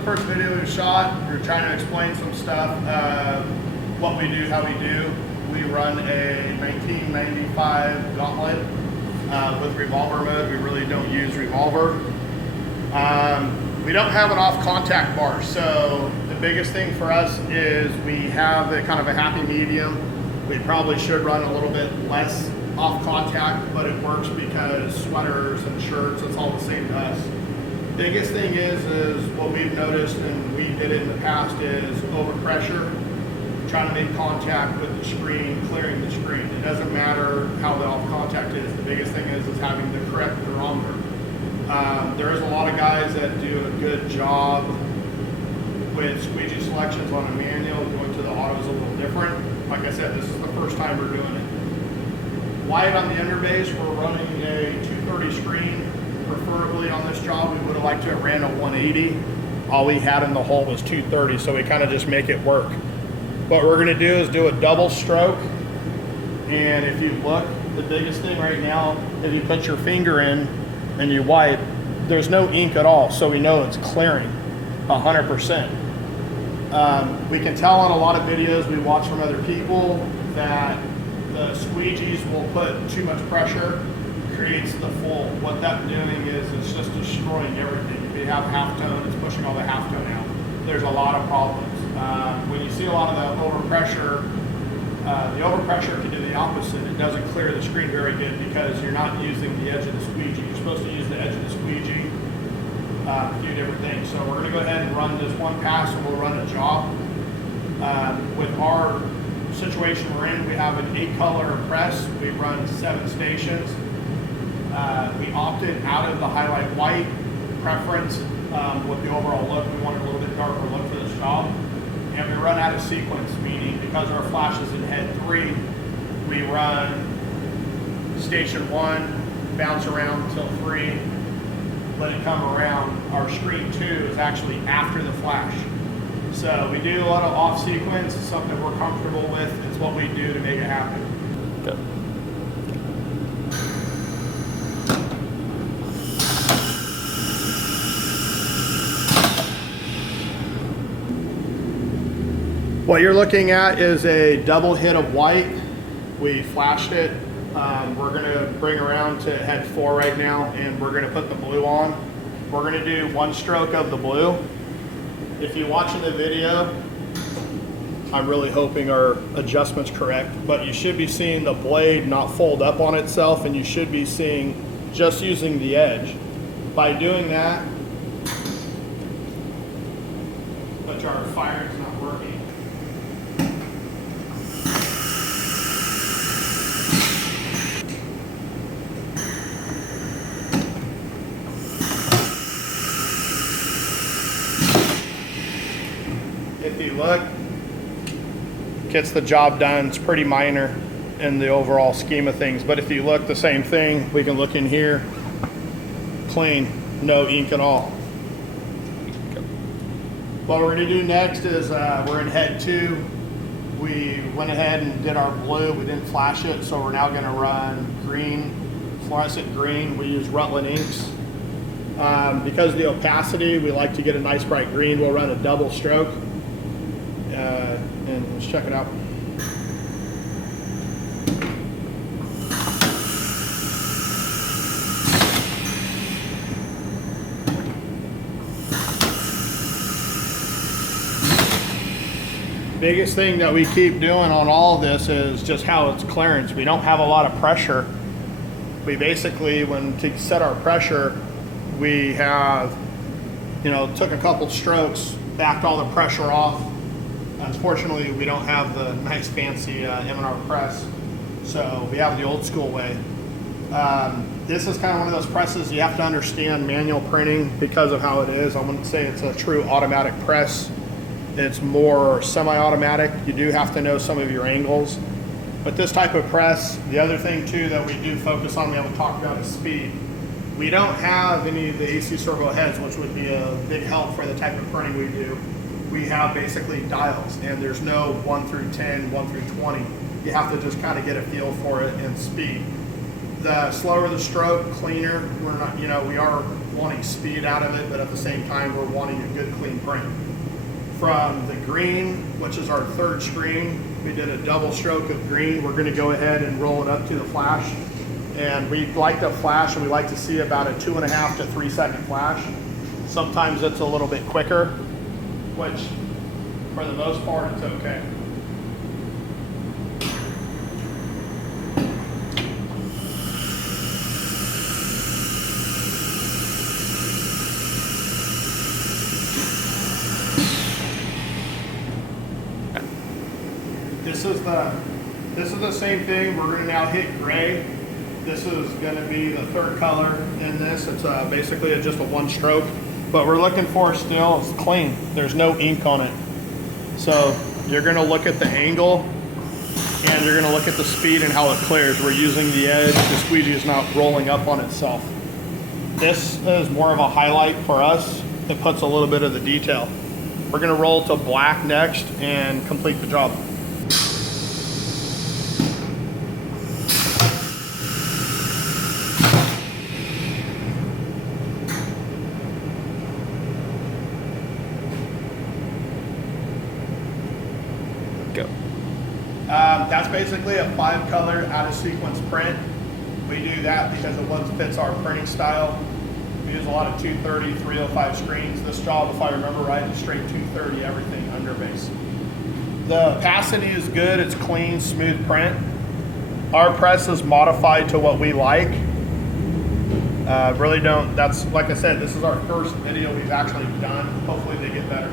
the first video we shot. We were trying to explain some stuff, what we do, how we do. We run a 1995 Gauntlet with revolver mode. We really don't use revolver. We don't have an off contact bar, so the biggest thing for us is we have a kind of a happy medium. We probably should run a little bit less off contact, but it works because sweaters and shirts, it's all the same to us. Biggest thing is what we've noticed, and we did it in the past, is overpressure, trying to make contact with the screen, clearing the screen. It doesn't matter how the off contact is. The biggest thing is having the correct barometer. There is a lot of guys that do a good job with squeegee selections on a manual. Going to the auto is a little different. Like I said, this is the first time we're doing it. Wide on the underbase, we're running a 230 screen. Preferably on this job, we would have liked to have ran a 180. All we had in the hole was 230, so we kind of just make it work. What we're gonna do is do a double stroke. And if you look, the biggest thing right now, if you put your finger in and you wipe, there's no ink at all, so we know it's clearing 100%. We can tell on a lot of videos we watch from other people that the squeegees will put too much pressure, creates the fold. What that's doing is it's just destroying everything. If you have halftone, it's pushing all the halftone out. There's a lot of problems. When you see a lot of the overpressure can do the opposite. It doesn't clear the screen very good because you're not using the edge of the squeegee. You're supposed to use the edge of the squeegee to do different things. So we're going to go ahead and run this one pass, and we'll run a job. With our situation we're in, we have an 8-color press. We run 7 stations. We opted out of the highlight white preference with the overall look. We wanted a little bit darker look for this job. And we run out of sequence, meaning because our flash is in head 3, we run station 1, bounce around until 3, let it come around. Our screen 2 is actually after the flash. So we do a lot of off sequence. It's something we're comfortable with. It's what we do to make it happen. Good. What you're looking at is a double hit of white. We flashed it. We're gonna bring around to head 4 right now, and we're gonna put the blue on. We're gonna do 1 stroke of the blue. If you're watching the video, I'm really hoping our adjustment's correct, but you should be seeing the blade not fold up on itself, and you should be seeing just using the edge. By doing that, which our firing's not working, if you look, gets the job done. It's pretty minor in the overall scheme of things, but if you look, the same thing. We can look in here, clean, no ink at all. What we're going to do next is we're in head 2. We went ahead and did our blue. We didn't flash it, so we're now going to run green, fluorescent green. We use Rutland inks. Because of the opacity, we like to get a nice bright green. We'll run a double stroke. And let's check it out. Biggest thing that we keep doing on all of this is just how it's clearance. We don't have a lot of pressure. We basically, to set our pressure, we have, took a couple strokes, backed all the pressure off. Unfortunately, we don't have the nice fancy M&R press, so we have the old school way. This is kind of one of those presses you have to understand manual printing because of how it is. I wouldn't say it's a true automatic press. It's more semi-automatic. You do have to know some of your angles. But this type of press, the other thing too that we do focus on, we haven't talked about, is speed. We don't have any of the AC servo heads, which would be a big help for the type of printing we do. We have basically dials, and there's no 1 through 10, 1 through 20. You have to just kind of get a feel for it and speed. The slower the stroke, cleaner. We're not, we are wanting speed out of it, but at the same time, we're wanting a good clean print. From the green, which is our third screen, we did a double stroke of green. We're gonna go ahead and roll it up to the flash. And we like to flash, and we like to see about a 2.5 to 3 second flash. Sometimes it's a little bit quicker, which for the most part, it's okay. This is the same thing. We're going to now hit gray. This is going to be the third color in this. It's basically just a one stroke, but we're looking for still it's clean. There's no ink on it. So you're going to look at the angle, and you're going to look at the speed and how it clears. We're using the edge. The squeegee is not rolling up on itself. This is more of a highlight for us. It puts a little bit of the detail. We're going to roll to black next and complete the job. Go. That's basically a 5-color out of sequence print. We do that because it fits our printing style. We use a lot of 230, 305 screens. This job, if I remember right, is straight 230, everything under base. The opacity is good, it's clean, smooth print. Our press is modified to what we like. Really don't, that's, like I said, this is our first video we've actually done. Hopefully they get better.